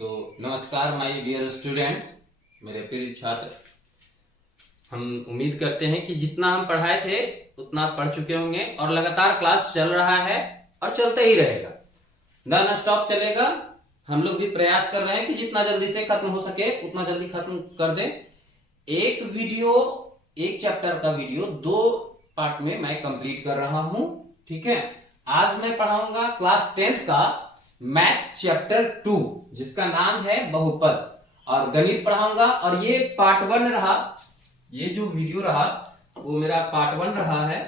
तो नमस्कार my dear student, मेरे प्रिय छात्र। हम उम्मीद करते हैं कि जितना हम पढ़ाए थे उतना आप पढ़ चुके होंगे और लगातार क्लास चल रहा है और चलते ही रहेगा, नॉन स्टॉप चलेगा। हम लोग भी प्रयास कर रहे हैं कि जितना जल्दी से खत्म हो सके उतना जल्दी खत्म कर दें। एक वीडियो, एक चैप्टर का वीडियो 2 पार्ट में मैं कंप्लीट कर रहा हूं। ठीक है, आज मैं पढ़ाऊंगा क्लास 10th का मैथ चैप्टर 2 जिसका नाम है बहुपद, और गणित पढ़ाऊंगा। और ये पार्ट 1 रहा, ये जो वीडियो रहा वो मेरा पार्ट 1 रहा है।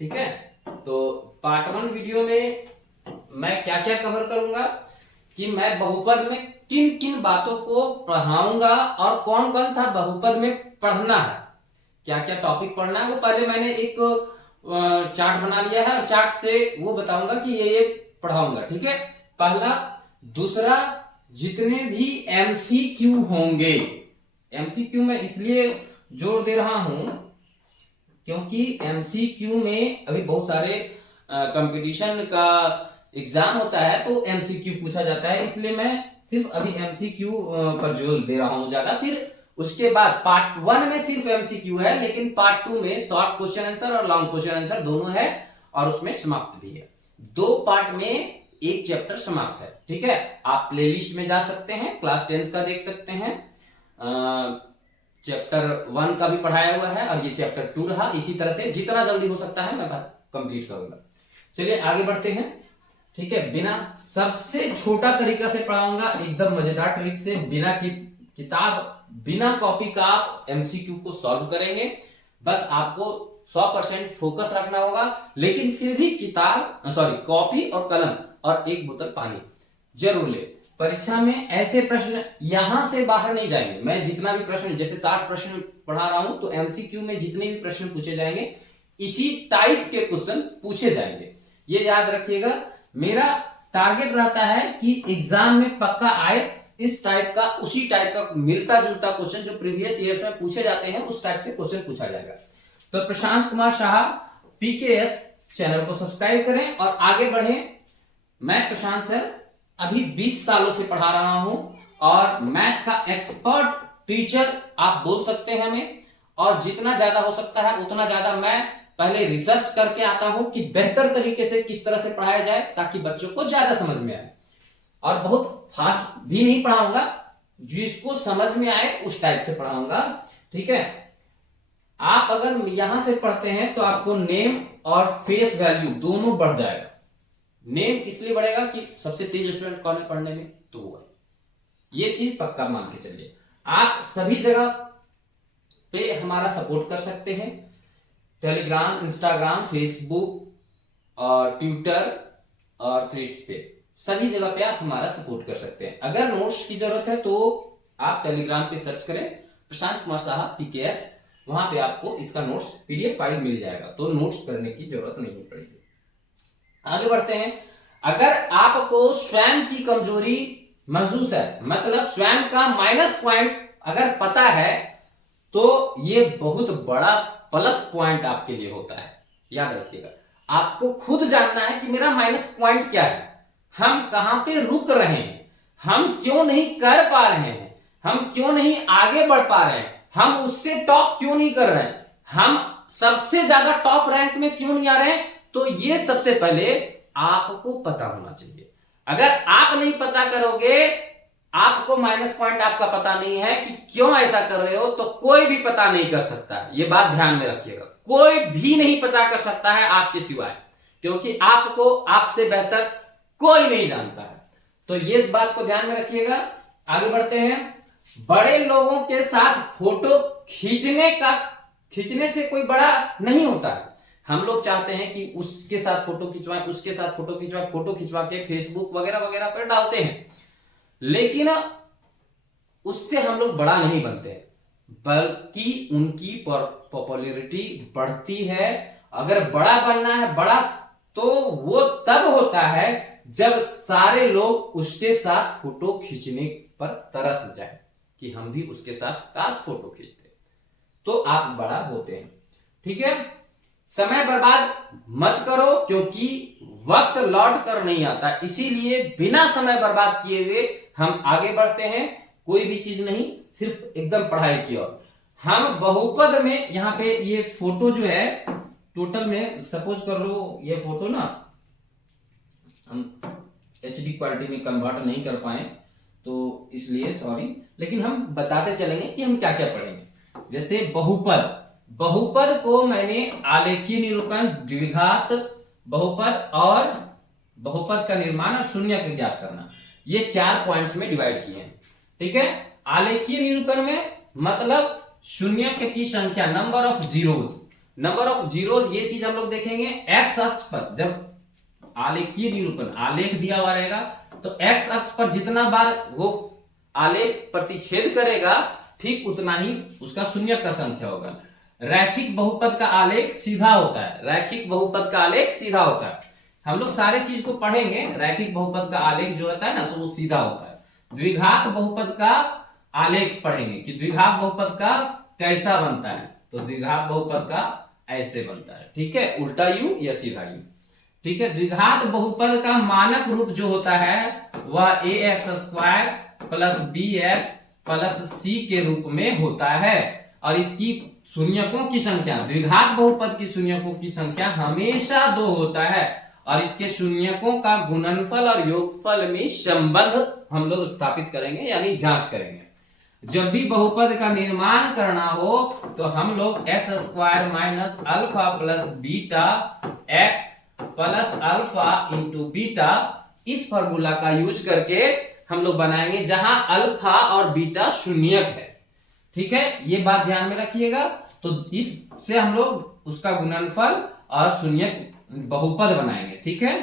ठीक है, तो पार्ट 1 वीडियो में मैं क्या क्या कवर करूंगा कि मैं बहुपद में किन किन बातों को पढ़ाऊंगा और कौन कौन सा बहुपद में पढ़ना है, क्या क्या टॉपिक पढ़ना है। वो पहले मैंने एक चार्ट बना लिया है और चार्ट से वो बताऊंगा कि ये पढ़ाऊंगा। ठीक है, पहला। दूसरा, जितने भी एमसीक्यू होंगे, एमसीक्यू में इसलिए जोर दे रहा हूं क्योंकि एमसीक्यू में अभी बहुत सारे कंपटीशन का एग्जाम होता है तो एमसीक्यू पूछा जाता है, इसलिए मैं सिर्फ अभी एमसीक्यू पर जोर दे रहा हूं ज्यादा। फिर उसके बाद पार्ट 1 में सिर्फ एमसीक्यू है, लेकिन पार्ट 2 में शॉर्ट क्वेश्चन आंसर और लॉन्ग क्वेश्चन आंसर दोनों है और उसमें समाप्त भी है। 2 पार्ट में एक चैप्टर समाप्त है। ठीक है, आप प्लेलिस्ट में जा सकते हैं, क्लास 10th का देख सकते हैं। चैप्टर 1 का भी पढ़ाया हुआ है और ये चैप्टर 2 रहा। इसी तरह से जितना जल्दी हो सकता है मैं कंप्लीट करूंगा। चलिए आगे बढ़ते हैं। ठीक है, बिना सबसे छोटा तरीका से पढ़ाऊंगा, एकदम मजेदार ट्रिक से, बिना किताब बिना कॉपी का आप एमसीक्यू को सॉल्व करेंगे। बस आपको 100% फोकस रखना होगा, लेकिन फिर भी कॉपी और कलम और एक बोतल पानी जरूर ले। परीक्षा में ऐसे प्रश्न यहां से बाहर नहीं जाएंगे। मैं जितना भी प्रश्न, जैसे 60 प्रश्न पढ़ा रहा हूं, तो एमसीक्यू में जितने भी प्रश्न पूछे जाएंगे इसी टाइप के क्वेश्चन पूछे जाएंगे। ये याद रखिएगा, मेरा टारगेट रहता है कि एग्जाम में पक्का आए इस टाइप का, उसी टाइप का मिलता जुलता क्वेश्चन जो प्रीवियस ईयर्स में पूछे जाते हैं, उस टाइप से क्वेश्चन पूछा जाएगा। तो प्रशांत कुमार शाह पीकेएस चैनल को सब्सक्राइब करें और आगे बढ़ें। मैं प्रशांत सर अभी 20 सालों से पढ़ा रहा हूं और मैथ का एक्सपर्ट टीचर आप बोल सकते हैं हमें। और जितना ज्यादा हो सकता है उतना ज्यादा मैं पहले रिसर्च करके आता हूं कि बेहतर तरीके से किस तरह से पढ़ाया जाए ताकि बच्चों को ज्यादा समझ में आए। और बहुत फास्ट भी नहीं पढ़ाऊंगा, जिसको समझ में आए उस टाइप से पढ़ाऊंगा। ठीक है, आप अगर यहां से पढ़ते हैं तो आपको नेम और फेस वैल्यू दोनों बढ़ जाएगा। नेम इसलिए बढ़ेगा कि सबसे तेज स्टूडेंट कौन है पढ़ने में, तो वो है। ये चीज पक्का मान के चलिए। आप सभी जगह पे हमारा सपोर्ट कर सकते हैं, टेलीग्राम, इंस्टाग्राम, फेसबुक और ट्विटर और थ्रेड्स पे, सभी जगह पे आप हमारा सपोर्ट कर सकते हैं। अगर नोट्स की जरूरत है तो आप टेलीग्राम पे सर्च करें प्रशांत कुमार साहा पीकेएस, वहां पे आपको इसका नोट्स पीडीएफ फाइल मिल जाएगा, तो नोट्स करने की जरूरत नहीं पड़ेगी। आगे बढ़ते हैं। अगर आपको स्वयं की कमजोरी महसूस है, मतलब स्वयं का माइनस पॉइंट अगर पता है, तो ये बहुत बड़ा प्लस पॉइंट आपके लिए होता है। याद रखिएगा, आपको खुद जानना है कि मेरा माइनस पॉइंट क्या है, हम कहां पे रुक रहे हैं, हम क्यों नहीं कर पा रहे हैं, हम क्यों नहीं आगे बढ़ पा रहे हैं, हम उससे टॉप क्यों नहीं कर रहे हैं, हम सबसे ज्यादा टॉप रैंक में क्यों नहीं आ रहे हैं। तो ये सबसे पहले आपको पता होना चाहिए। अगर आप नहीं पता करोगे, आपको माइनस पॉइंट आपका पता नहीं है कि क्यों ऐसा कर रहे हो, तो कोई भी पता नहीं कर सकता है। ये बात ध्यान में रखिएगा, कोई भी नहीं पता कर सकता है आपके सिवाय, क्योंकि आपको आपसे बेहतर कोई नहीं जानता है। तो ये इस बात को ध्यान में रखिएगा। आगे बढ़ते हैं। बड़े लोगों के साथ फोटो खींचने से कोई बड़ा नहीं होता है। हम लोग चाहते हैं कि उसके साथ फोटो खिंचवाएं, उसके साथ फोटो खिंचवाएं, फोटो खिंचवा के फेसबुक वगैरह वगैरह पर डालते हैं, लेकिन उससे हम लोग बड़ा नहीं बनते, बल्कि उनकी पॉपुलैरिटी बढ़ती है। अगर बड़ा बनना है, बड़ा तो वो तब होता है जब सारे लोग उसके साथ फोटो खींचने पर तरस जाए कि हम भी उसके साथ काश फोटो खींचते, तो आप बड़ा होते हैं। ठीक है, समय बर्बाद मत करो, क्योंकि वक्त लौट कर नहीं आता। इसीलिए बिना समय बर्बाद किए हुए हम आगे बढ़ते हैं। कोई भी चीज नहीं, सिर्फ एकदम पढ़ाई की ओर। हम बहुपद में, यहाँ पे ये फोटो जो है टोटल में, सपोज कर लो ये फोटो ना हम HD क्वालिटी में कन्वर्ट नहीं कर पाए, तो इसलिए सॉरी, लेकिन हम बताते चलेंगे कि हम क्या क्या पढ़ेंगे। जैसे बहुपद, बहुपद को मैंने आलेखीय निरूपण, द्विघात बहुपद और बहुपद का निर्माण और शून्य का ज्ञात करना, ये 4 पॉइंट्स में डिवाइड किए हैं। ठीक है। आलेखीय निरूपण में मतलब शून्य की संख्या, number of zeros, number of zeros, ये चीज हम लोग देखेंगे। एक्स अक्ष पर जब आलेखीय निरूपण, आलेख दिया हुआ रहेगा, तो एक्स अक्ष पर जितना बार वो आलेख प्रतिच्छेद करेगा, ठीक उतना ही उसका शून्य का संख्या होगा। रैखिक बहुपद का आलेख सीधा होता है, रैखिक बहुपद का आलेख सीधा होता है। हम लोग सारे चीज को पढ़ेंगे। रैखिक बहुपद का आलेख जो होता है ना, वो सीधा होता है। द्विघात बहुपद का आलेख पढ़ेंगे कि द्विघात बहुपद का कैसा बनता है, तो द्विघात बहुपद का ऐसे बनता है। ठीक है, उल्टा यू या सीधा यू। ठीक है। द्विघात बहुपद का मानक रूप जो होता है वह ax² plus bx plus c के रूप में होता है, और इसकी शून्यकों की संख्या, द्विघात बहुपद की शून्यकों की संख्या हमेशा 2 होता है, और इसके शून्यकों का गुणनफल और योगफल में संबंध हम लोग स्थापित करेंगे, यानी जांच करेंगे। जब भी बहुपद का निर्माण करना हो तो हम लोग x² minus alpha plus beta x plus alpha into beta, इस फॉर्मूला का यूज करके हम लोग बनाएंगे, जहां अल्फा और बीटा शून्यक है। ठीक है, ये बात ध्यान में रखिएगा। तो इससे हम लोग उसका गुणनफल और शून्यक बहुपद बनाएंगे। ठीक है,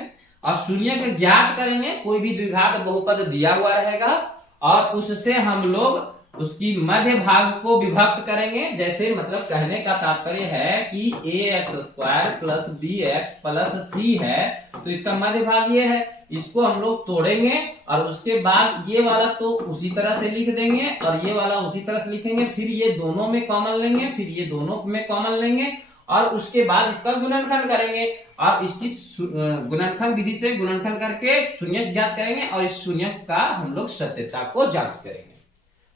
और शून्यक ज्ञात करेंगे। कोई भी द्विघात बहुपद दिया हुआ रहेगा और उससे हम लोग उसकी मध्य भाग को विभक्त करेंगे। जैसे मतलब कहने का तात्पर्य है कि ax² plus bx plus c है, तो इसका मध्य भाग ये है, इसको हम लोग तोड़ेंगे और उसके बाद ये वाला तो उसी तरह से लिख देंगे और ये वाला उसी तरह से लिखेंगे, फिर ये दोनों में कॉमन लेंगे, फिर ये दोनों में कॉमन लेंगे और उसके बाद इसका गुणनखंड करेंगे और इसकी गुणनखंड विधि से गुणनखंड करके शून्यक ज्ञात करेंगे और इस शून्यक का हम लोग सत्यता को जांच करेंगे।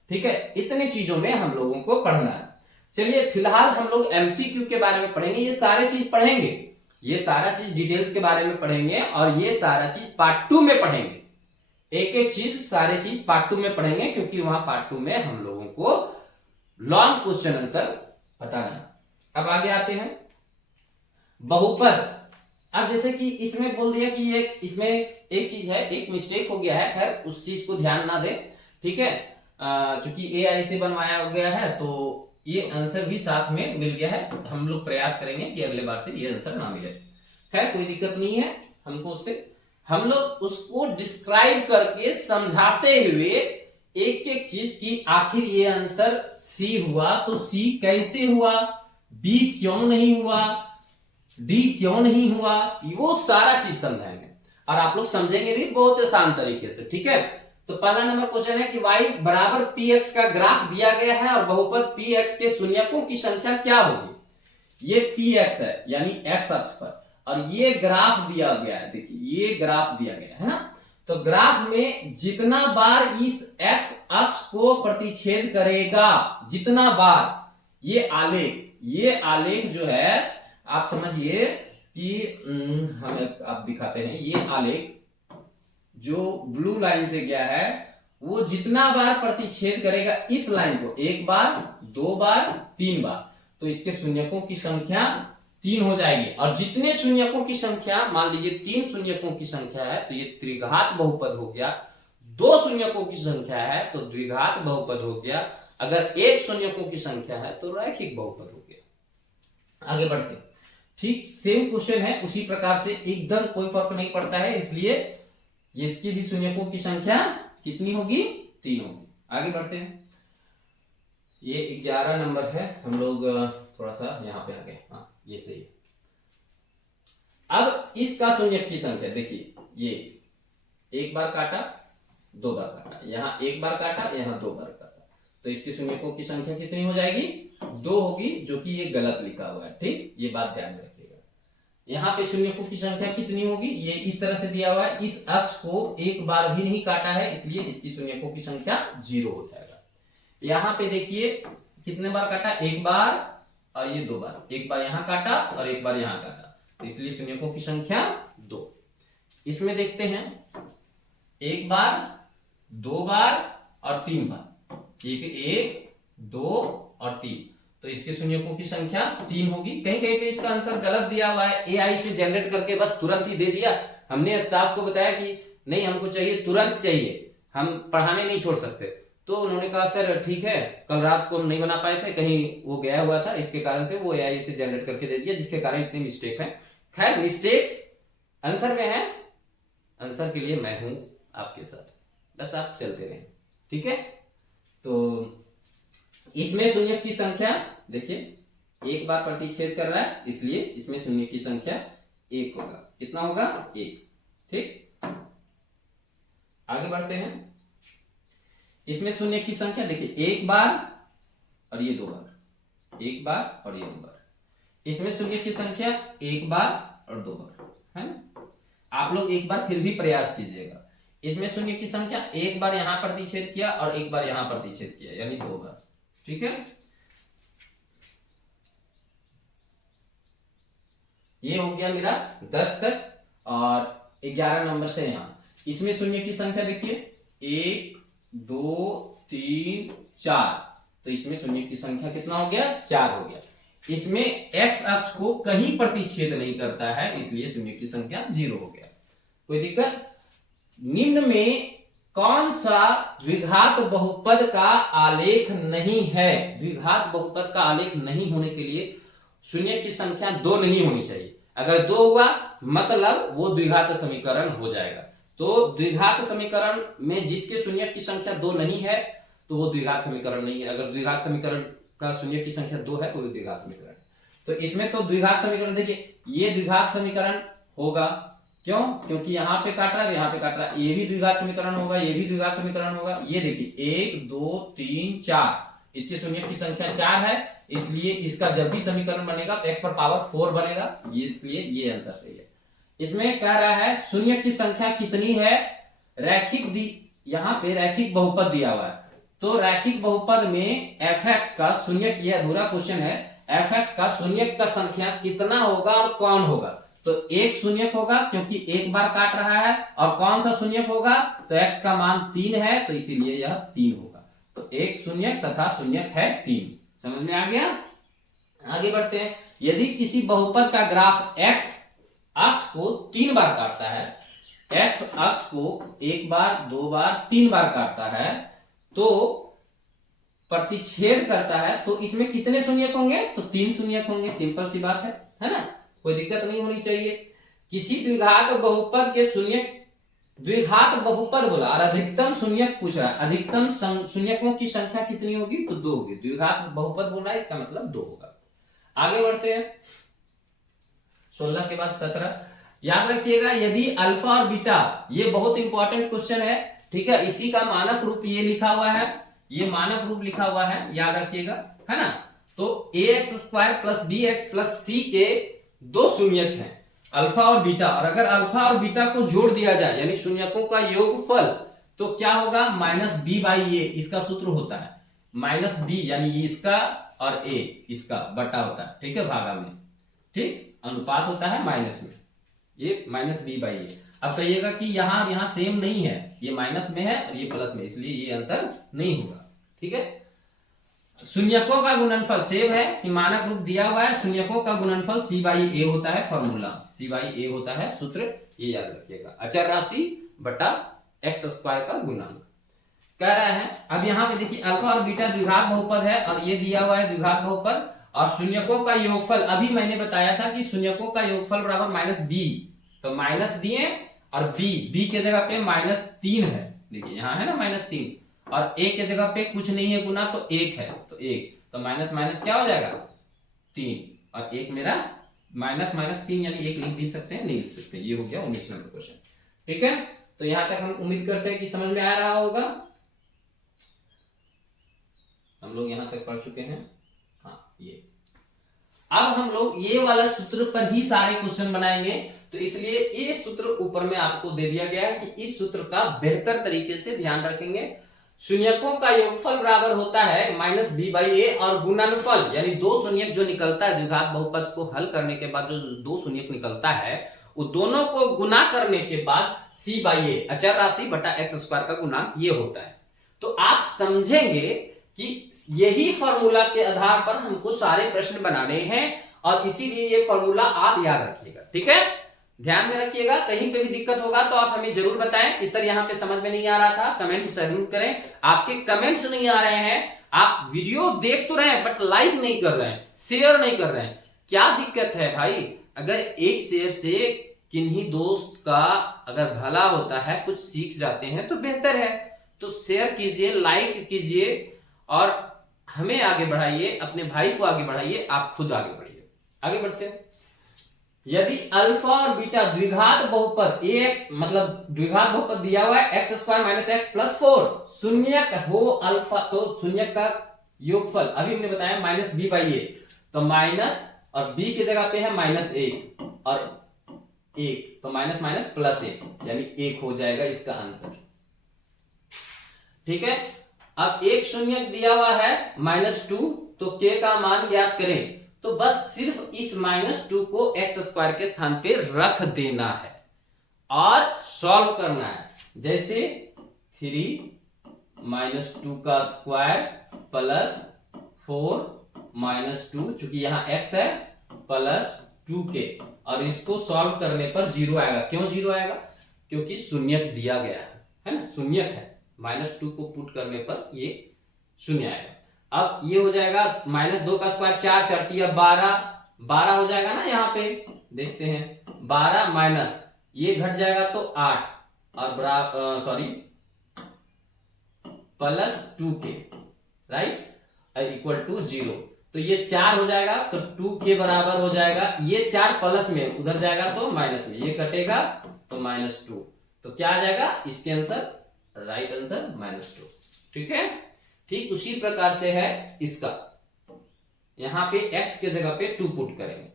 ठीक है, इतनी चीजों में हम लोगों को पढ़ना है। चलिए फिलहाल हम लोग MCQ के बारे में पढ़ेंगे। ये सारे चीज पढ़ेंगे, ये सारा चीज डिटेल्स के बारे में पढ़ेंगे और ये सारा चीज पार्ट 2 में पढ़ेंगे। एक एक चीज, सारे चीज पार्ट 2 में पढ़ेंगे, क्योंकि वहां पार्ट 2 में हम लोगों को लॉन्ग क्वेश्चन आंसर बताना है। अब आगे आते हैं बहुपद। अब जैसे कि इसमें बोल दिया कि ये इसमें एक चीज है, एक मिस्टेक हो गया है, खैर उस चीज को ध्यान ना दे। ठीक है, चूंकि AI से बनवाया गया है तो ये आंसर भी साथ में मिल गया है। हम लोग प्रयास करेंगे कि अगले बार से ये आंसर ना मिले। खैर कोई दिक्कत नहीं है हमको उससे। हम लोग उसको डिस्क्राइब करके समझाते हुए एक एक चीज की, आखिर ये आंसर C हुआ तो C कैसे हुआ, B क्यों नहीं हुआ, D क्यों नहीं हुआ, वो सारा चीज समझाएंगे और आप लोग समझेंगे भी बहुत आसान तरीके से। ठीक है, तो पहला नंबर क्वेश्चन है कि y बराबर px का ग्राफ दिया गया है और बहुपद px के शून्यकों की संख्या क्या होगी। ये px है यानी x अक्ष पर, और ये ग्राफ दिया गया है। देखिए ये ग्राफ दिया गया है ना, तो ग्राफ में जितना बार इस x अक्ष को प्रतिच्छेद करेगा, जितना बार ये आलेख जो है, आप समझिए कि हमें आप दिखाते हैं, ये आलेख जो ब्लू लाइन से गया है वो जितना बार प्रतिच्छेद करेगा इस लाइन को, 1 बार 2 बार 3 बार, तो इसके शून्यकों की संख्या 3 हो जाएगी। और जितने शून्यकों की संख्या, मान लीजिए 3 शून्यकों की संख्या है तो ये त्रिघात बहुपद हो गया। 2 शून्यकों की संख्या है तो द्विघात बहुपद हो गया। अगर 1 शून्यकों की संख्या है तो रैखिक बहुपद हो गया। आगे बढ़ते, ठीक सेम क्वेश्चन है, उसी प्रकार से एकदम कोई फर्क नहीं पड़ता है, इसलिए इसकी भी शून्यकों की संख्या कितनी होगी, 3 होगी। आगे बढ़ते हैं, ये 11 नंबर है, हम लोग थोड़ा सा यहाँ पे आ गए। हाँ ये सही है। अब इसका शून्यक की संख्या देखिए, ये 1 बार काटा 2 बार काटा, यहाँ 1 बार काटा, यहाँ 2 बार काटा, तो इसकी शून्यकों की संख्या कितनी हो जाएगी, 2 होगी, जो कि ये गलत लिखा हुआ है। ठीक, ये बात ध्यान में रखिएगा। यहाँ पे शून्यकों की संख्या कितनी होगी, ये इस तरह से दिया हुआ है, इस अक्ष को एक बार भी नहीं काटा है, इसलिए इसकी शून्यकों की संख्या 0 हो जाएगा। यहाँ पे देखिए कितने बार काटा, एक बार और ये 2 बार, एक बार यहाँ काटा और एक बार यहाँ काटा, तो इसलिए शून्यकों की संख्या 2। इसमें देखते हैं एक बार, 2 बार और 3 बार, एक 2 और 3, तो इसके शून्यकों की संख्या 3 होगी। कहीं कहीं पे इसका आंसर गलत दिया हुआ है, एआई से जनरेट करके बस तुरंत ही दे दिया। हमने स्टाफ को बताया कि नहीं हमको चाहिए, तुरंत चाहिए, हम पढ़ाने नहीं छोड़ सकते, तो उन्होंने कहा सर ठीक है, कल रात को नहीं बना पाए थे, कहीं वो गया हुआ था, इसके कारण से वो एआई से जनरेट करके दे दिया, जिसके कारण इतनी मिस्टेक है। खैर मिस्टेक्स आंसर में है, आंसर के लिए मैं हूं आपके साथ, बस आप चलते रहें, ठीक है। तो इसमें शून्य की संख्या देखिए एक बार प्रतिच्छेद कर रहा है, इसलिए इसमें शून्य की संख्या 1 होगा। कितना होगा, 1, ठीक। आगे बढ़ते हैं, इसमें शून्य की संख्या देखिए एक बार और ये 2 बार, एक बार और ये 2 बार, इसमें शून्य की संख्या एक बार और 2 बार, है ना। आप लोग एक बार फिर भी प्रयास कीजिएगा, इसमें शून्य की संख्या एक बार यहां प्रतिच्छेद किया और एक बार यहां प्रतिच्छेद किया, यानी 2 बार, ठीक है। ये हो गया मेरा 10 तक, और 11 नंबर से यहां, इसमें शून्य की संख्या देखिए 1 2 3 4, तो इसमें शून्य की संख्या कितना हो गया, 4 हो गया। इसमें एक्स अक्ष को कहीं प्रतिच्छेद नहीं करता है, इसलिए शून्य की संख्या 0 हो गया। कोई दिक्कत। निम्न में कौन सा द्विघात बहुपद का आलेख नहीं है, द्विघात बहुपद का आलेख नहीं होने के लिए शून्य की संख्या 2 नहीं होनी चाहिए। अगर 2 हुआ मतलब वो द्विघात समीकरण हो जाएगा। तो द्विघात समीकरण में जिसके शून्य की संख्या 2 नहीं है तो वो द्विघात समीकरण नहीं है। अगर द्विघात समीकरण का शून्य की संख्या 2 है तो वो द्विघात समीकरण है। तो इसमें तो द्विघात समीकरण देखिए, ये द्विघात समीकरण होगा, क्यों, क्योंकि यहाँ पे काट रहा है, यहाँ पे काट रहा है, ये भी द्विघात समीकरण होगा, ये भी द्विघात समीकरण होगा। ये देखिए 1 2 3 4, इसके शून्य की संख्या 4 है, इसलिए इसका जब भी समीकरण बनेगा तो x पर पावर 4 बनेगा, ये इसलिए ये आंसर सही है। इसमें कह रहा है शून्य की संख्या कितनी है, रैखिक यहाँ पे रैखिक बहुपद दिया हुआ है, तो रैखिक बहुपद में fx का शून्य, ये अधूरा क्वेश्चन है, fx का शून्य का संख्या कितना होगा और कौन होगा। तो एक शून्य होगा क्योंकि एक बार काट रहा है, और कौन सा शून्य होगा, तो x का मान 3 है, तो इसीलिए यह 3 होगा। तो एक शून्य तथा शून्य है 3, समझ में आ गया। आगे बढ़ते हैं, यदि किसी बहुपद का ग्राफ x अक्ष को 3 बार काटता है, x अक्ष को 1 बार 2 बार 3 बार काटता है, तो प्रतिच्छेद करता है, तो इसमें कितने शून्यक होंगे, तो 3 शून्यक होंगे। सिंपल सी बात है ना, कोई दिक्कत नहीं होनी चाहिए। किसी द्विघात बहुपद के शून्य, द्विघात बहुपद बोला और अधिकतम शून्यक पूछ रहा है, अधिकतम शून्यकों की संख्या कितनी होगी, तो 2 होगी। द्विघात बहुपद बोल रहा है, इसका मतलब 2 होगा। आगे बढ़ते हैं, 16 के बाद 17 याद रखिएगा। यदि अल्फा और बीटा, ये बहुत इंपॉर्टेंट क्वेश्चन है, ठीक है, इसी का मानक रूप ये लिखा हुआ है, ये मानक रूप लिखा हुआ है, याद रखिएगा, है ना। तो ax² + bx + c के 2 शून्यक हैं, अल्फा और बीटा, और अगर अल्फा और बीटा को जोड़ दिया जाए यानी शून्यकों का योगफल, तो क्या होगा, -b/a, इसका सूत्र होता है -b, यानी इसका और a इसका बटा होता है, ठीक है, भागा में, ठीक, अनुपात होता है माइनस में, ये -b/a। अब कहिएगा कि यहाँ सेम नहीं है, ये माइनस में है और ये प्लस में, इसलिए ये आंसर नहीं होगा, ठीक है। शून्यकों का गुणनफल सेम है कि मानक रूप दिया हुआ है, शून्यकों का गुणनफल c/a होता है, फॉर्मूला c/a होता है, सूत्र ये याद रखिएगा, अचर राशि बटा x² का गुणांक। कह रहा है अब यहाँ पे देखिए अल्फा और बीटा द्विघात बहुपद है, और ये दिया हुआ है द्विघात बहुपद, और शून्यकों का योगफल, अभी मैंने बताया था कि शून्यकों का योगफल बराबर -b, तो माइनस दिए और b के जगह पे -3 है, देखिए यहाँ है ना -3, और a के जगह पे कुछ नहीं है गुना, तो 1 है, तो 1, तो माइनस माइनस क्या हो जाएगा 3, और 1 मेरा -3 यानी 1 लिख भी सकते हैं, नहीं लिख सकते। ये हो गया 19 नंबर क्वेश्चन, ठीक है। तो यहां तक हम उम्मीद करते हैं कि समझ में आ रहा होगा, हम लोग यहां तक पढ़ चुके हैं। हाँ, ये अब हम लोग ये वाला सूत्र पर ही सारे क्वेश्चन बनाएंगे, तो इसलिए ये सूत्र ऊपर में आपको दे दिया गया है कि इस सूत्र का बेहतर तरीके से ध्यान रखेंगे। शून्यकों का योगफल बराबर होता है माइनस बी बाई ए, और गुणनफल यानी दो शून्यक जो निकलता है द्विघात बहुपद को हल करने के बाद जो दो शून्यक निकलता है वो दोनों को गुना करने के बाद सी बाई ए अचर राशि बटा एक्स स्क्वायर का गुणांक ये होता है। तो आप समझेंगे कि यही फॉर्मूला के आधार पर हमको सारे प्रश्न बनाने हैं, और इसीलिए ये फॉर्मूला आप याद रखिएगा, ठीक है, ध्यान में रखिएगा। कहीं पे भी दिक्कत होगा तो आप हमें जरूर बताएं कि सर यहाँ पे समझ में नहीं आ रहा था, कमेंट जरूर करें। आपके कमेंट्स नहीं आ रहे हैं, आप वीडियो देख तो रहे हैं बट लाइक नहीं कर रहे हैं, शेयर नहीं कर रहे हैं, क्या दिक्कत है भाई? अगर एक शेयर से किन्हीं दोस्त का अगर भला होता है, कुछ सीख जाते हैं तो बेहतर है, तो शेयर कीजिए, लाइक कीजिए और हमें आगे बढ़ाइए, अपने भाई को आगे बढ़ाइए, आप खुद आगे बढ़िए। आगे बढ़ते हैं। यदि अल्फा और बीटा द्विघात बहुपद एक मतलब द्विघात बहुपद दिया हुआ है x square minus x plus 4 शून्यक हो अल्फा, तो शून्यक का योगफल अभी हमने बताया माइनस बी बाई ए, तो माइनस और बी की जगह पे है माइनस एक और एक, तो माइनस माइनस प्लस एक यानी एक हो जाएगा इसका आंसर, ठीक है। अब एक शून्यक दिया हुआ है -2, तो के का मान ज्ञात करें, तो बस सिर्फ इस -2 को एक्स स्क्वायर के स्थान पे रख देना है और सॉल्व करना है। जैसे 3 -2 का स्क्वायर प्लस 4 -2, चूंकि यहां x है, प्लस 2k, और इसको सॉल्व करने पर 0 आएगा। क्यों 0 आएगा? क्योंकि शून्यक दिया गया है ना, शून्यक है, -2 को पुट करने पर ये शून्य आएगा। अब ये हो जाएगा -2 का स्क्वायर 4 4 या 12 हो जाएगा ना, यहाँ पे देखते हैं 12 माइनस ये घट जाएगा तो 8 और sorry plus 2k right equal to 0, तो ये 4 हो जाएगा तो 2 के बराबर हो जाएगा, ये 4 प्लस में उधर जाएगा तो माइनस में, ये कटेगा तो -2, तो क्या आ जाएगा इसके आंसर, राइट आंसर -2, ठीक है। ठीक उसी प्रकार से है इसका, यहां पे x के जगह पे 2 पुट करेंगे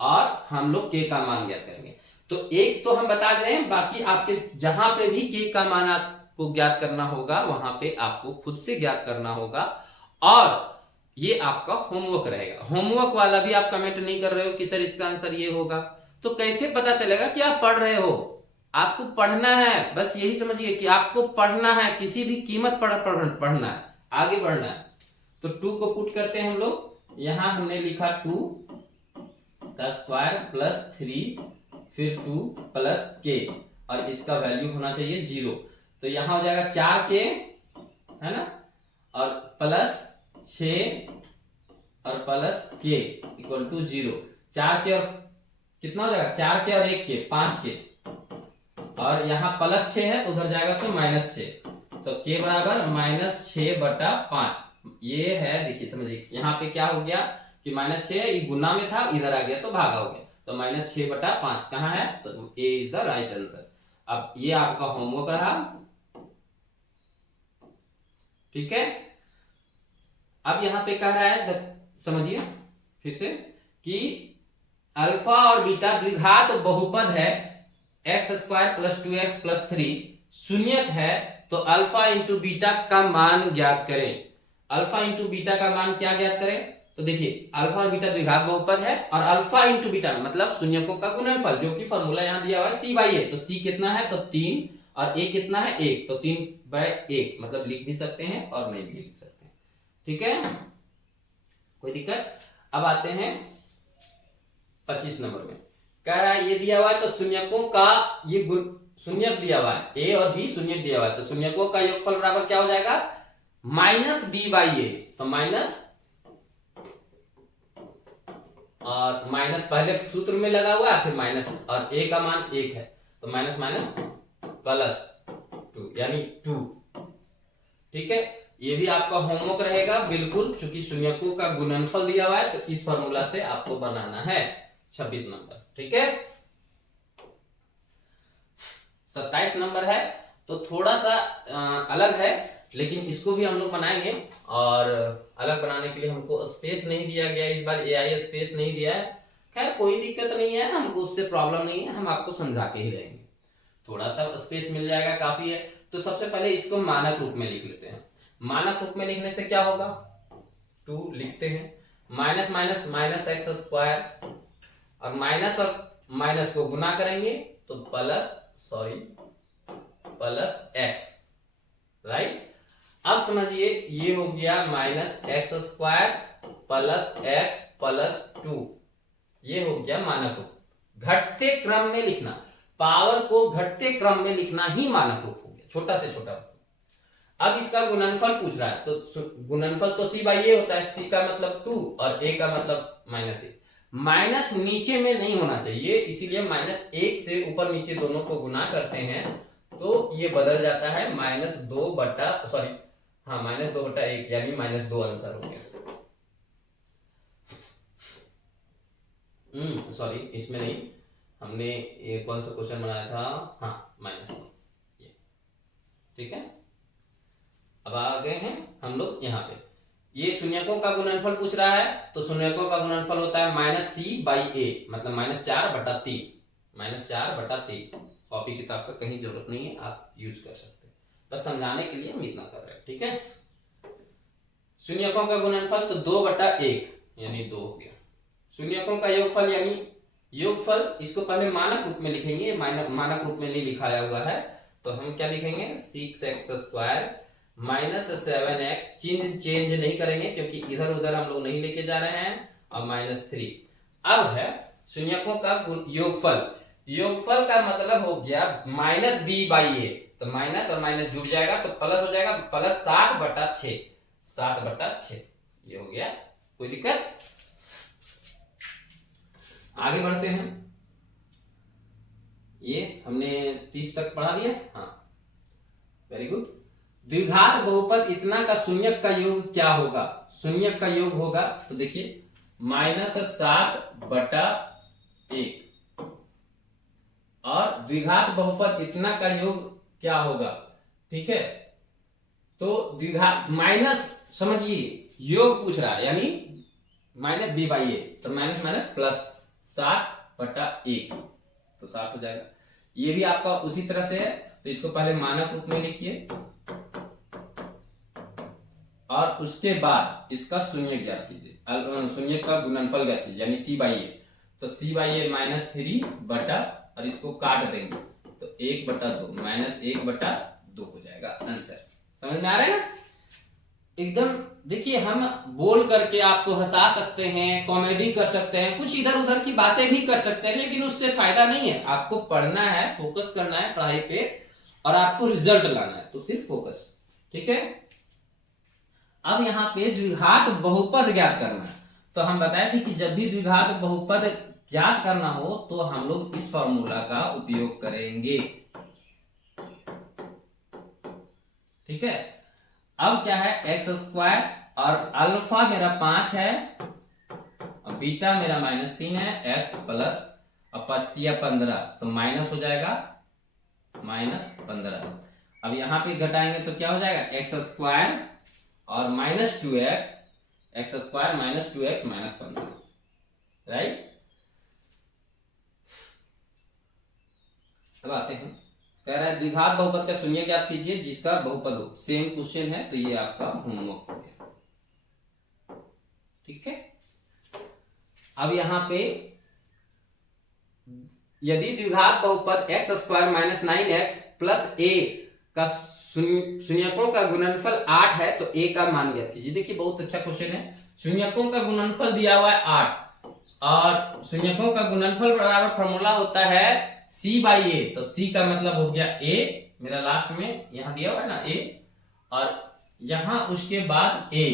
और हम लोग k का मान ज्ञात करेंगे। तो एक तो हम बता दे रहे हैं, बाकी आपके जहां पे भी k का मान आपको ज्ञात करना होगा वहां पे आपको खुद से ज्ञात करना होगा, और ये आपका होमवर्क रहेगा। होमवर्क वाला भी आप कमेंट नहीं कर रहे हो कि सर इसका आंसर ये होगा, तो कैसे पता चलेगा कि आप पढ़ रहे हो? आपको पढ़ना है, बस यही समझिए कि आपको पढ़ना है, किसी भी कीमत पर पढ़ना है, आगे बढ़ना है। तो 2 को पुट करते हैं हम लोग, यहां हमने लिखा 2 का स्क्वायर प्लस 3 फिर 2 प्लस k, और इसका वैल्यू होना चाहिए 0, तो यहां हो जाएगा 4k है ना, और प्लस 6 और plus k equal to 0। 4k और कितना हो जाएगा, 4k और 1k 5k, और यहाँ प्लस 6 है तो उधर जाएगा तो -6, तो k बराबर -6/5, ये है। देखिए समझिए यहाँ पे क्या हो गया कि -6 गुना में था, इधर आ गया तो भागा हो गया, तो -6/5 कहाँ है, तो a is the right answer. अब ये आपका होमवर्क रहा, ठीक है। अब यहाँ पे कह रहा है, समझिए फिर से कि अल्फा और बीटा द्विघात बहुपद है x square plus 2x plus 3 शून्यक है, तो अल्फा इंटू बीटा का मान ज्ञात करें। अल्फा इंटू बीटा का मान क्या ज्ञात करें, तो देखिए अल्फा और बीटा द्विघात बहुपद है, और अल्फा इंटू बीटा मतलब शून्यकों का गुणनफल, जो कि फॉर्मूला यहाँ दिया हुआ है c/a, तो c कितना है तो 3 और a कितना है 1, तो 3/1 मतलब लिख भी सकते हैं और नहीं भी लिख सकते हैं, ठीक है, कोई दिक्कत। अब आते हैं 25 नंबर में, कह रहा है ये दिया हुआ है तो शून्यकों का ये शून्यक दिया हुआ है, a और b शून्यक दिया हुआ है, तो शून्यकों का योगफल बराबर क्या हो जाएगा -b/a, तो माइनस और माइनस पहले सूत्र में लगा हुआ है, फिर माइनस, और a का मान 1 है तो माइनस माइनस प्लस 2 यानी 2, ठीक है। ये भी आपका होमवर्क रहेगा बिल्कुल, चूंकि शून्यकों का गुणनफल दिया हुआ है तो इस फॉर्मूला से आपको बनाना है। 26 नंबर, ठीक है। 27 नंबर है तो थोड़ा सा अलग है, लेकिन इसको भी हम लोग बनाएंगे, और अलग बनाने के लिए हमको स्पेस नहीं दिया गया इस बार, एआई स्पेस नहीं दिया है। खैर कोई दिक्कत नहीं है, हमको उससे प्रॉब्लम नहीं है, हम आपको समझा के ही रहेंगे। थोड़ा सा स्पेस मिल जाएगा, काफी है। तो सबसे पहले इसको मानक रूप में लिख लेते हैं। मानक रूप में लिखने से क्या होगा, 2 लिखते हैं, minus minus minus x square, और माइनस और माइनस को गुना करेंगे तो प्लस एक्स, राइट। अब समझिए ये हो गया minus x square plus x plus 2, ये हो गया मानक रूप। घटते क्रम में लिखना, पावर को घटते क्रम में लिखना ही मानक रूप हो गया, छोटा से छोटा। अब इसका गुणनफल पूछ रहा है, तो गुणनफल तो सी बाई ए होता है, सी का मतलब 2 और ए का मतलब -a। माइनस नीचे में नहीं होना चाहिए, इसीलिए -1 से ऊपर नीचे दोनों को गुना करते हैं तो ये बदल जाता है -2/1, यानी -2 आंसर हो गया। सॉरी, इसमें नहीं, हमने ये कौन सा क्वेश्चन बनाया था, हाँ -2, ठीक है। अब आ गए हैं हम लोग यहाँ पे, ये शून्यकों का गुणनफल पूछ रहा है, तो शून्यकों का गुणनफल होता है -c/a, मतलब -4/3। कॉपी किताब का कहीं जरूरत नहीं है, आप यूज कर सकते हैं, बस समझाने के लिए हम इतना कर रहे हैं, ठीक है। शून्यकों का गुणनफल तो 2/1 यानी 2 हो गया। शून्यकों का योगफल यानी योगफल, इसको पहले मानक रूप में लिखेंगे, मानक रूप में नहीं लिखाया हुआ है, तो हम क्या लिखेंगे, 6x² -7x, चेंज नहीं करेंगे क्योंकि इधर उधर हम लोग नहीं लेके जा रहे हैं, और -3। अब है शून्यकों का योगफल, योगफल का मतलब हो गया -b/a, तो माइनस और माइनस जुड़ जाएगा तो प्लस हो जाएगा, प्लस 7/6, ये हो गया। कोई दिक्कत, आगे बढ़ते हैं। ये हमने 30 तक पढ़ा दिया, हाँ, वेरी गुड। द्विघात बहुपद इतना का शून्यक का योग क्या होगा, शून्यक का योग होगा, तो देखिए -7/1, और द्विघात बहुपद इतना का योग क्या होगा, ठीक है। तो द्विघात माइनस, समझिए योग पूछ रहा है, यानी -b/a, तो माइनस माइनस प्लस 7/1, तो 7 हो जाएगा। ये भी आपका उसी तरह से है, तो इसको पहले मानक रूप में लिखिए, और उसके बाद इसका शून्य ज्ञात कीजिए, शून्य का गुणनफल ज्ञात कीजिए, यानी c/a, तो c/a -3 और इसको काट देंगे तो 1/2, -1/2 हो जाएगा आंसर। समझ में आ रहा है ना एकदम। देखिए हम बोल करके आपको हंसा सकते हैं, कॉमेडी कर सकते हैं, कुछ इधर उधर की बातें भी कर सकते हैं, लेकिन उससे फायदा नहीं है। आपको पढ़ना है, फोकस करना है पढ़ाई पे, और आपको रिजल्ट लाना है, तो सिर्फ फोकस, ठीक है। अब यहाँ पे द्विघात बहुपद ज्ञात करना है, तो हम बताए थे कि जब भी द्विघात बहुपद ज्ञात करना हो तो हम लोग इस फॉर्मूला का उपयोग करेंगे, ठीक है। अब क्या है, x² और अल्फा मेरा 5 है और बीटा मेरा -3 है, x प्लस और 5×15 तो माइनस हो जाएगा -15। अब यहाँ पे घटाएंगे तो क्या हो जाएगा, x² और -2x, x² -2x -15, राइट। अब आते हैं, कह रहा है द्विघात बहुपद का शून्य ज्ञात कीजिए जिसका बहुपद हो। सेम क्वेश्चन है, तो ये आपका होमवर्क हो गया, ठीक है। अब यहाँ पे यदि द्विघात बहुपद x² -9x प्लस a का शून्यकों का गुणनफल 8 है तो a का मान ज्ञात कीजिए। देखिए बहुत अच्छा क्वेश्चन है, शून्यकों का गुणनफल दिया हुआ है 8, और शून्यकों का गुणनफल बराबर फॉर्मूला होता है c/a, तो c का मतलब हो गया a, मेरा लास्ट में यहां दिया हुआ है ना a, और यहां उसके बाद a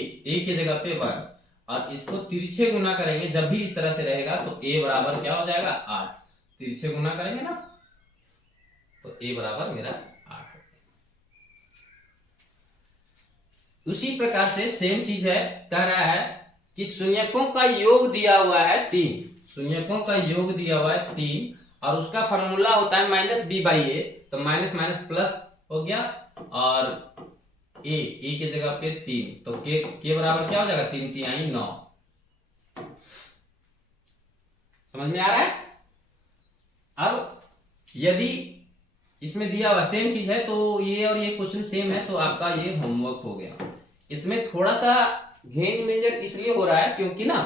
की जगह पे 1, और इसको तिरछे गुना करेंगे। जब भी इस तरह से रहेगा तो a बराबर क्या हो जाएगा, 8, तिरछे गुना करेंगे ना तो a बराबर मेरा 8। उसी प्रकार से सेम चीज है, कह रहा है कि शून्यकों का योग दिया हुआ है 3, शून्यकों का योग दिया हुआ है 3, और उसका फॉर्मूला होता है -b/a, तो माइनस माइनस प्लस हो गया, और ए के जगह पे 3, तो के बराबर क्या हो जाएगा, 3 3 9। समझ में आ रहा है। अब यदि इसमें दिया हुआ सेम चीज है तो ये और ये क्वेश्चन सेम है, तो आपका ये होमवर्क हो गया। इसमें थोड़ा सा घेन मेजर इसलिए हो रहा है क्योंकि ना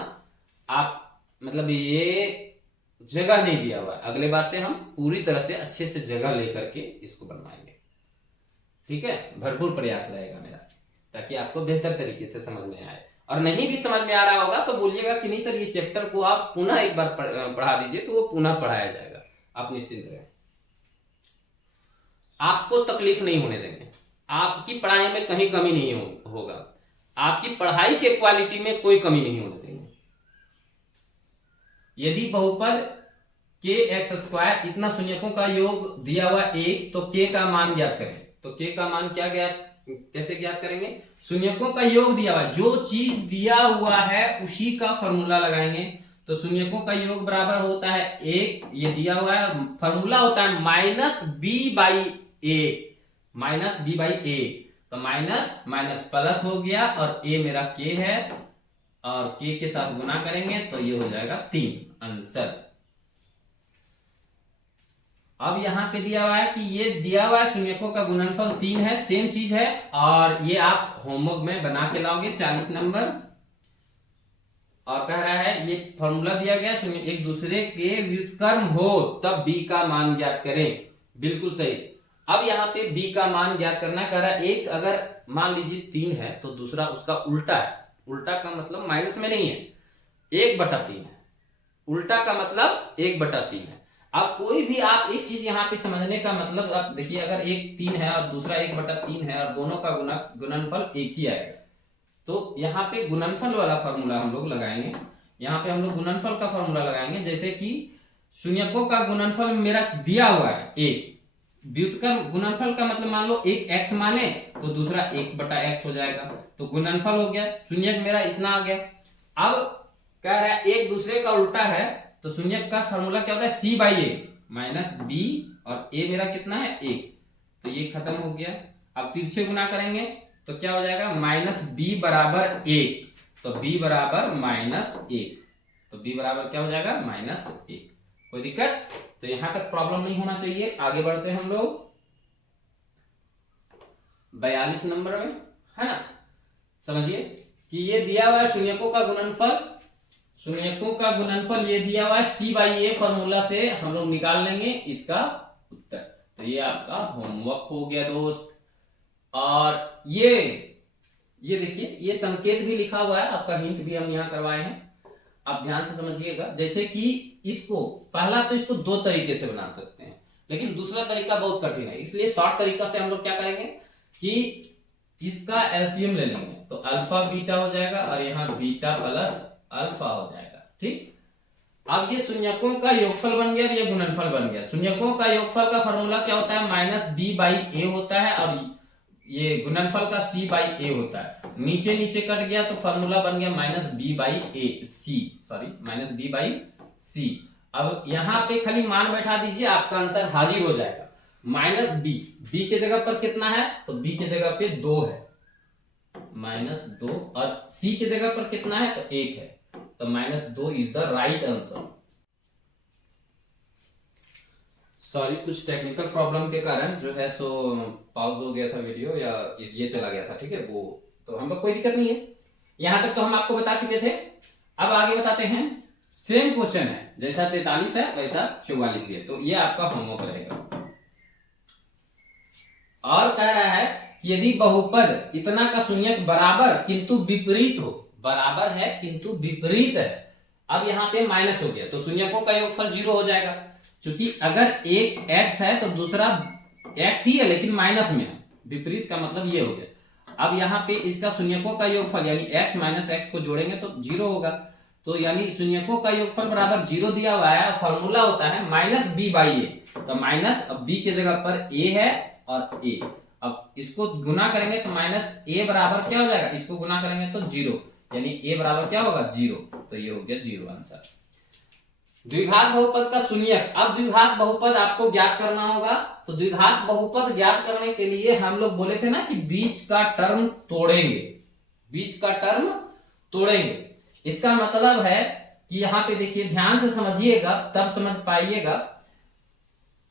आप मतलब ये जगह नहीं दिया हुआ है। अगले बार से हम पूरी तरह से अच्छे से जगह लेकर के इसको बनवाएंगे, ठीक है। भरपूर प्रयास रहेगा मेरा, ताकि आपको बेहतर तरीके से समझ में आए। और नहीं भी समझ में आ रहा होगा तो बोलिएगा कि नहीं सर ये चैप्टर को आप पुनः एक बार पढ़ा दीजिए, तो वो पुनः पढ़ाया जाएगा। आप निश्चिंत रहें, आपको तकलीफ नहीं होने देंगे। आपकी पढ़ाई में कहीं कमी नहीं होगा, आपकी पढ़ाई के क्वालिटी में कोई कमी नहीं होने देंगे। यदि बहुपद के एक्स स्क्वायर इतना शून्यकों का योग दिया हुआ 1, तो के का मान ज्ञात करें। तो के का मान क्या कैसे ज्ञात करेंगे, शून्यकों का योग दिया हुआ, जो चीज दिया हुआ है उसी का फॉर्मूला लगाएंगे। तो शून्यकों का योग बराबर होता है 1, ये दिया हुआ है, फॉर्मूला होता है minus b by A, minus b by a. तो माइनस माइनस प्लस हो गया, और ए मेरा के है, और के के साथ गुना करेंगे तो ये हो जाएगा 3 आंसर। अब यहाँ पे दिया हुआ है कि ये दिया हुआ है शून्यकों का गुणनफल 3 है, सेम चीज है, और ये आप होमवर्क में बना के लाओगे 40 नंबर। और कह रहा है ये फॉर्मूला दिया गया, शून्य एक दूसरे के व्युत्क्रम हो तब बी का मान ज्ञात करें। बिल्कुल सही। अब यहाँ पे बी का मान ज्ञात करना कह रहा है, एक अगर मान लीजिए 3 है तो दूसरा उसका उल्टा है। उल्टा का मतलब माइनस में नहीं है, 1/3 है। उल्टा का मतलब 1/3 है। अब कोई भी आप एक चीज यहाँ पे समझने का मतलब, आप देखिए अगर एक 3 है और दूसरा 1/3 है और दोनों का गुणनफल एक ही आएगा, तो यहाँ पे गुणनफल वाला फॉर्मूला हम लोग लगाएंगे। यहाँ पे हम लोग गुणनफल का फॉर्मूला लगाएंगे, जैसे कि शून्यकों का गुणनफल मेरा दिया हुआ है 1, व्युत्क्रम गुणनफल का मतलब मान लो एक x माने तो दूसरा 1/x हो जाएगा, तो गुणनफल हो गया। शून्यक मेरा इतना आ गया। अब कह रहा है एक दूसरे का उल्टा है, तो शून्यक का फॉर्मूला क्या होता है, c by A minus B, और a मेरा कितना है 1, तो ये खत्म हो गया। अब तिरछे गुना करेंगे तो क्या हो जाएगा, माइनस बी बराबर 1, तो b बराबर -1, तो b बराबर क्या हो जाएगा -1। कोई दिक्कत? तो यहां तक प्रॉब्लम नहीं होना चाहिए। आगे बढ़ते हैं हम लोग 42 नंबर में, है ना। समझिए कि ये दिया हुआ है शून्यकों का गुणनफल, शून्यकों का गुणनफल ये दिया हुआ है c बाई ए, फॉर्मूला से हम लोग निकाल लेंगे इसका उत्तर। तो ये आपका होमवर्क हो गया दोस्त। और ये देखिए ये संकेत भी लिखा हुआ है, आपका हिंट भी हम यहाँ करवाए हैं, आप ध्यान से समझिएगा। जैसे कि इसको पहला तो इसको 2 तरीके से बना सकते हैं, लेकिन दूसरा तरीका बहुत कठिन है, इसलिए शॉर्ट तरीका से हम लोग क्या करेंगे कि इसका एलसीएम ले लेंगे, तो अल्फा बीटा हो जाएगा, और यहाँ बीटा प्लस अल्फा हो जाएगा, ठीक। अब ये शून्यकों का योगफल बन गया और ये गुणनफल बन गया। शून्यकों का योगफल का फॉर्मूला क्या होता है, माइनस बी बाई ए होता है, और ये गुणनफल का c बाई ए होता है। नीचे नीचे कट गया तो फॉर्मूला बन गया माइनस बी बाई सी। अब यहाँ पे खाली मान बैठा दीजिए, आपका आंसर हाजिर हो जाएगा। बी के जगह पर कितना है, तो बी के जगह पे 2 है, -2, और c के जगह पर कितना है, तो 1 है, तो -2 is the right answer. Sorry, कुछ टेक्निकल प्रॉब्लम के कारण जो है सो पॉज हो गया था वीडियो, या ये चला गया था, ठीक है। वो तो हम लोग कोई दिक्कत नहीं है, यहां तक तो हम आपको बता चुके थे। अब आगे बताते हैं, सेम क्वेश्चन है, जैसा 43 है वैसा 44 भी है, तो ये आपका होमवर्क रहेगा। और कह रहा है कि यदि बहुपद इतना का शून्यक बराबर किंतु विपरीत हो, बराबर है किंतु विपरीत है। अब यहाँ पे माइनस हो गया तो शून्यकों का योगफल 0 हो जाएगा, क्योंकि अगर एक x है तो दूसरा x ही है लेकिन माइनस में है। विपरीत का मतलब ये हो गया। अब यहाँ पे इसका शून्यकों का योगफल यानी x माइनस x को जोड़ेंगे तो 0 होगा, तो यानी शून्यकों का योगफल बराबर 0 दिया हुआ है। फॉर्मूला होता है माइनस बी बाई ए, तो माइनस, अब b के जगह पर a है और a, अब इसको गुना करेंगे तो माइनस a बराबर क्या हो जाएगा, इसको गुना करेंगे तो 0, यानी a बराबर क्या होगा 0, तो ये हो गया 0 आंसर। द्विघात बहुपद का शून्यक, अब द्विघात बहुपद आपको ज्ञात करना होगा तो द्विघात बहुपद ज्ञात करने के लिए हम लोग बोले थे ना कि बीच का टर्म तोड़ेंगे, बीच का टर्म तोड़ेंगे। इसका मतलब है कि यहाँ पे देखिए, ध्यान से समझिएगा तब समझ पाइएगा।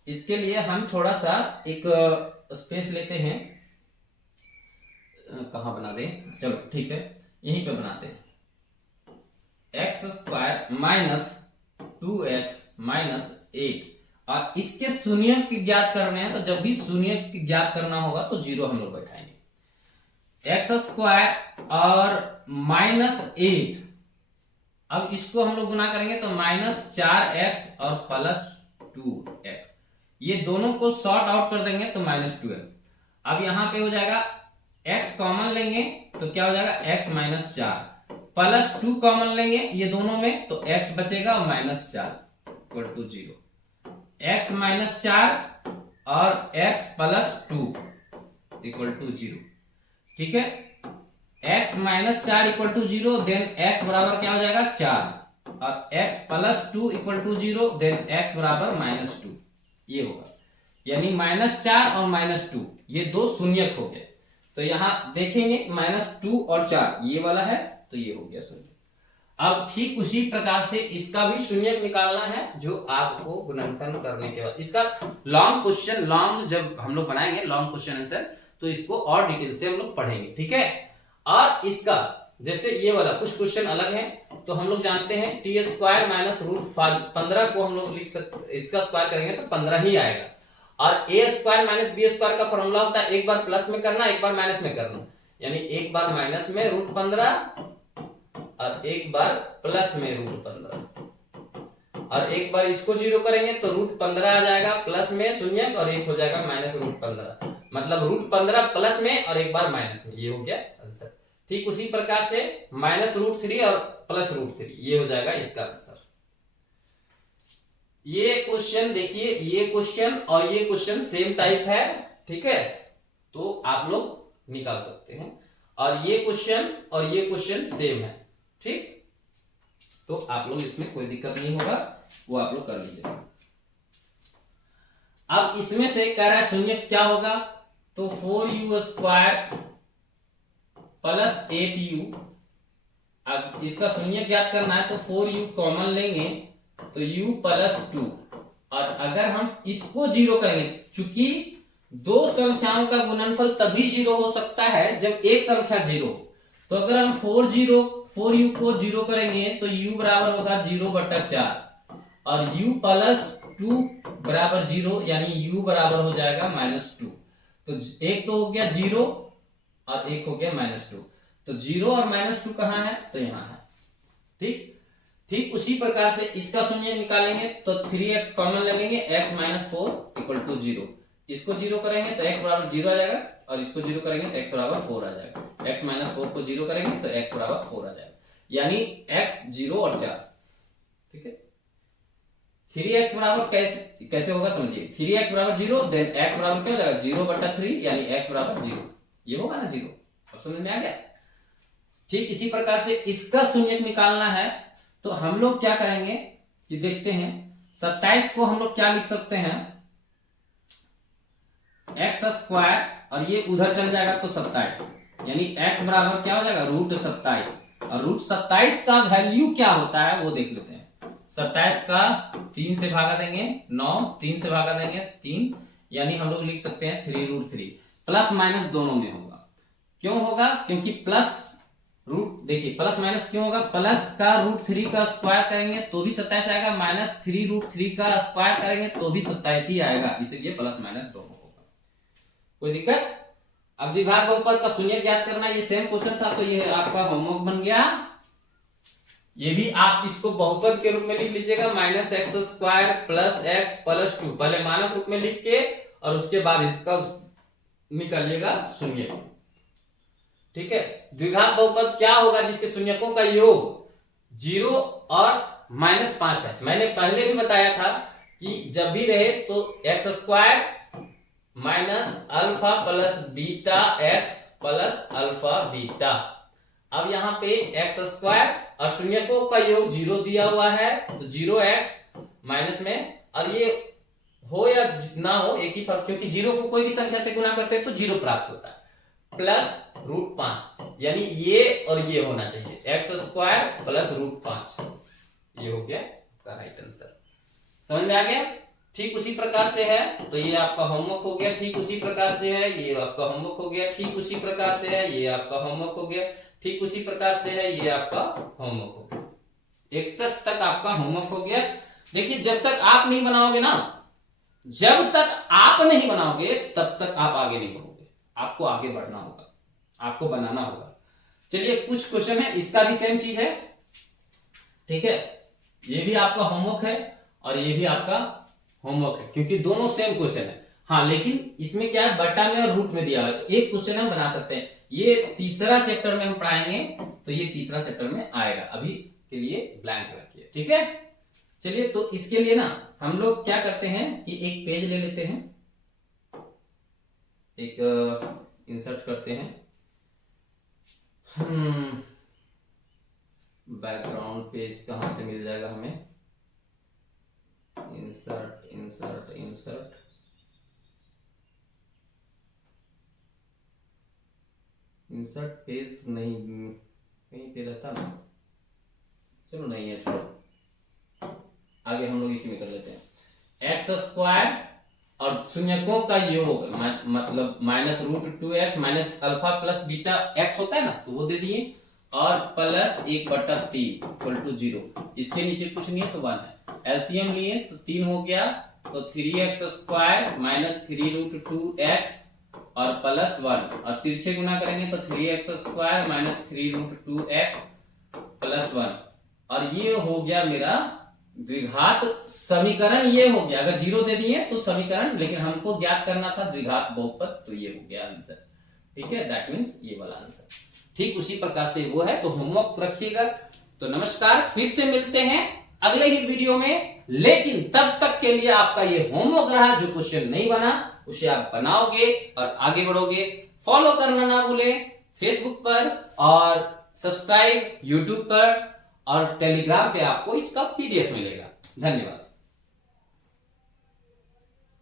इसके लिए हम थोड़ा सा एक स्पेस लेते हैं, कहाँ बना दें, चलो ठीक है यहीं पे बनाते हैं। X square minus 2x minus 8, और इसके शून्य की ज्ञात करने हैं, तो जब भी शून्य की ज्ञात करना होगा तो 0 हम लोग बैठाएंगे। एक्स स्क्वायर और माइनस 8, अब इसको हम लोग गुना करेंगे तो माइनस 4x और प्लस 2x, ये दोनों को सॉर्ट आउट कर देंगे तो माइनस 2x। अब यहाँ पे हो जाएगा x कॉमन लेंगे तो क्या हो जाएगा x माइनस 4, प्लस 2 कॉमन लेंगे ये दोनों में तो x बचेगा और minus 4 equal to 0। x minus 4 और x प्लस 2 इक्वल टू 0, ठीक है। x minus 4 equal to 0, then x बराबर क्या हो जाएगा 4, और x plus 2 equal to 0, then x बराबर माइनस 2, ये होगा। यानी माइनस 4 और माइनस 2 ये दो शून्यक हो गए। तो यहाँ देखेंगे माइनस 2 और 4 ये वाला है तो ये हो गया शून्य। अब ठीक उसी प्रकार से इसका भी शून्यक निकालना है, जो आपको गुणनखंड करने के बाद इसका लॉन्ग क्वेश्चन, लॉन्ग जब हम लोग बनाएंगे लॉन्ग क्वेश्चन आंसर, तो इसको और डिटेल से हम लोग पढ़ेंगे, ठीक है। और इसका जैसे ये वाला कुछ क्वेश्चन अलग है, तो हम लोग जानते हैं टी स्क्वायर माइनस रूट 15 को हम लोग लिख सकते, इसका स्क्वायर करेंगे तो 15 ही आएगा। और ए स्क्वायर माइनस बी स्क्वायर का फॉर्मूला होता है एक बार प्लस में करना एक बार माइनस में करना, यानी एक बार माइनस में रूट 15 और एक बार प्लस में रूट 15, और एक बार इसको 0 करेंगे तो रूट 15 आ जाएगा प्लस में शून्य, और एक हो जाएगा माइनस रूट 15, मतलब रूट 15 प्लस में और एक बार माइनस में, ये हो गया आंसर। ठीक उसी प्रकार से माइनस रूट 3 और प्लस रूट 3 ये हो जाएगा इसका आंसर। ये क्वेश्चन देखिए, ये क्वेश्चन और ये क्वेश्चन सेम टाइप है, ठीक है, तो आप लोग निकाल सकते हैं। और ये क्वेश्चन और ये क्वेश्चन सेम है, ठीक, तो आप लोग इसमें कोई दिक्कत नहीं होगा, वो आप लोग कर लीजिएगा। अब इसमें से कह रहा है शून्य क्या होगा, तो 4u स्क्वायर प्लस 8u, अब इसका शून्य ज्ञात करना है तो 4u कॉमन लेंगे तो u प्लस 2, और अगर हम इसको 0 करेंगे, चूंकि दो संख्याओं का गुणनफल तभी 0 हो सकता है जब एक संख्या 0, तो अगर हम 4u को 0 करेंगे तो u बराबर होगा 0/4, और u प्लस 2 बराबर 0, यानी u बराबर हो जाएगा -2। तो एक तो हो गया 0 और एक हो गया -2, तो 0 और -2 कहाँ है, तो यहाँ है, ठीक। ठीक उसी प्रकार से इसका शून्य निकालेंगे तो 3x कॉमन ले लेंगे, x माइनस 4 इक्वल टू 0, इसको 0 करेंगे तो x बराबर 0 आ जाएगा, और इसको 0 करेंगे तो x बराबर 4 आ जाएगा। x माइनस 4 को 0 करेंगे तो x बराबर 4 आ जाएगा, यानी x 0 और 4, ठीक है। 3x बराबर कैसे होगा समझिए, 3x बराबर 0, देन x बराबर क्या हो जाएगा 0/3, यानी x बराबर 0, ये होगा ना 0। अब समझ में आ गया। ठीक इसी प्रकार से इसका शून्य निकालना है, तो हम लोग क्या करेंगे कि देखते हैं, 27 को हम लोग क्या लिख सकते हैं, x स्क्वायर, और ये उधर चल जाएगा तो 27, यानी x बराबर क्या हो जाएगा √27, और √27 का वैल्यू क्या होता है वो देख लेते हैं। 27 का 3 से भागा देंगे 9, 3 से भागा देंगे 3, यानी हम लोग लिख सकते हैं 3√3, प्लस माइनस दोनों में होगा। क्यों होगा, क्योंकि प्लस रूट, देखिए प्लस माइनस क्यों होगा, प्लस का √3 का स्क्वायर करेंगे तो भी 27 आएगा, माइनस 3√3 का स्क्वायर करेंगे तो भी 27 ही आएगा, इसलिए प्लस माइनस दोनों होगा। कोई दिक्कत। अब द्विघात बहुपद का शून्य ज्ञात करना, ये सेम क्वेश्चन था, तो ये आपका होमवर्क बन गया। ये भी आप इसको बहुपद के रूप में लिख लीजिएगा, -x² प्लस x प्लस 2, पहले मानक रूप में लिख के और उसके बाद इसका निकालिएगा शून्य, ठीक है। द्विघात बहुपद क्या होगा, जिसके शून्यकों का योग 0 और -5 है। मैंने पहले भी बताया था कि जब भी रहे तो x² minus alpha plus beta x plus alpha beta. अब यहाँ पे x² और शून्यकों का योग 0 दिया हुआ है, तो 0x माइनस में, और ये हो या ना हो एक ही फर्क, क्योंकि जीरो को कोई भी संख्या से गुना करते हैं तो जीरो प्राप्त होता है, प्लस √5, यानी ये और ये होना चाहिए, x² प्लस √5, ये हो गया आपका राइट आंसर। समझ में आ गया? ठीक उसी प्रकार से है, तो ये आपका होमवर्क हो गया, ठीक उसी प्रकार से है, ये आपका होमवर्क हो गया, ठीक उसी प्रकार से है, ये आपका होमवर्क हो गया, ठीक उसी प्रकार से है, ये आपका होमवर्क हो गया। 61 तक आपका होमवर्क हो गया। देखिए जब तक आप नहीं बनाओगे ना, जब तक आप नहीं बनाओगे तब तक आप आगे नहीं बढ़ोगे, आपको आगे बढ़ना होगा, आपको बनाना होगा। चलिए कुछ क्वेश्चन है, इसका भी सेम चीज है, ठीक है, ये भी आपका होमवर्क है और ये भी आपका होमवर्क है, क्योंकि दोनों सेम क्वेश्चन है। हाँ लेकिन इसमें क्या है, बट्टा में और रूट में दिया हुआ है, तो एक क्वेश्चन हम बना सकते हैं, ये तीसरा चैप्टर में हम पढ़ाएंगे, तो ये तीसरा चैप्टर में आएगा, अभी के लिए ब्लैंक रखिए, ठीक है। चलिए तो इसके लिए ना हम लोग क्या करते हैं कि एक पेज ले लेते हैं, एक इंसर्ट करते हैं, बैकग्राउंड पेज कहां से मिल जाएगा हमें, insert insert insert, insert page नहीं कहीं पे रहता ना, चलो नहीं है, छोड़ो, आगे हम लोग इसी में कर लेते हैं। x² और शून्यकों का योग, मतलब -√2x minus alpha plus beta x होता है ना, तो वो दे दिए, और प्लस 1/3 इक्वल टू 0, इसके नीचे कुछ नहीं है तो 1 है, एलसीएम लिए तो 3 हो गया, तो 3x² माइनस 3√2x और प्लस 1, और तिरछे गुना करेंगे तो 3x² माइनस 3√2x प्लस 1, और ये हो गया मेरा द्विघात समीकरण, ये हो गया। अगर 0 दे दिए तो समीकरण, लेकिन हमको ज्ञात करना था द्विघात बहुपद, तो ये हो गया आंसर, ठीक है, दैट मींस ये वाला आंसर। ठीक उसी प्रकार से वो है, तो होमवर्क रखिएगा। तो नमस्कार, फिर से मिलते हैं अगले ही वीडियो में, लेकिन तब तक के लिए आपका ये होमवर्क रहा, जो क्वेश्चन नहीं बना उसे आप बनाओगे और आगे बढ़ोगे। फॉलो करना ना भूलें फेसबुक पर, और सब्सक्राइब यूट्यूब पर, और टेलीग्राम पे आपको इसका PDF मिलेगा। धन्यवाद।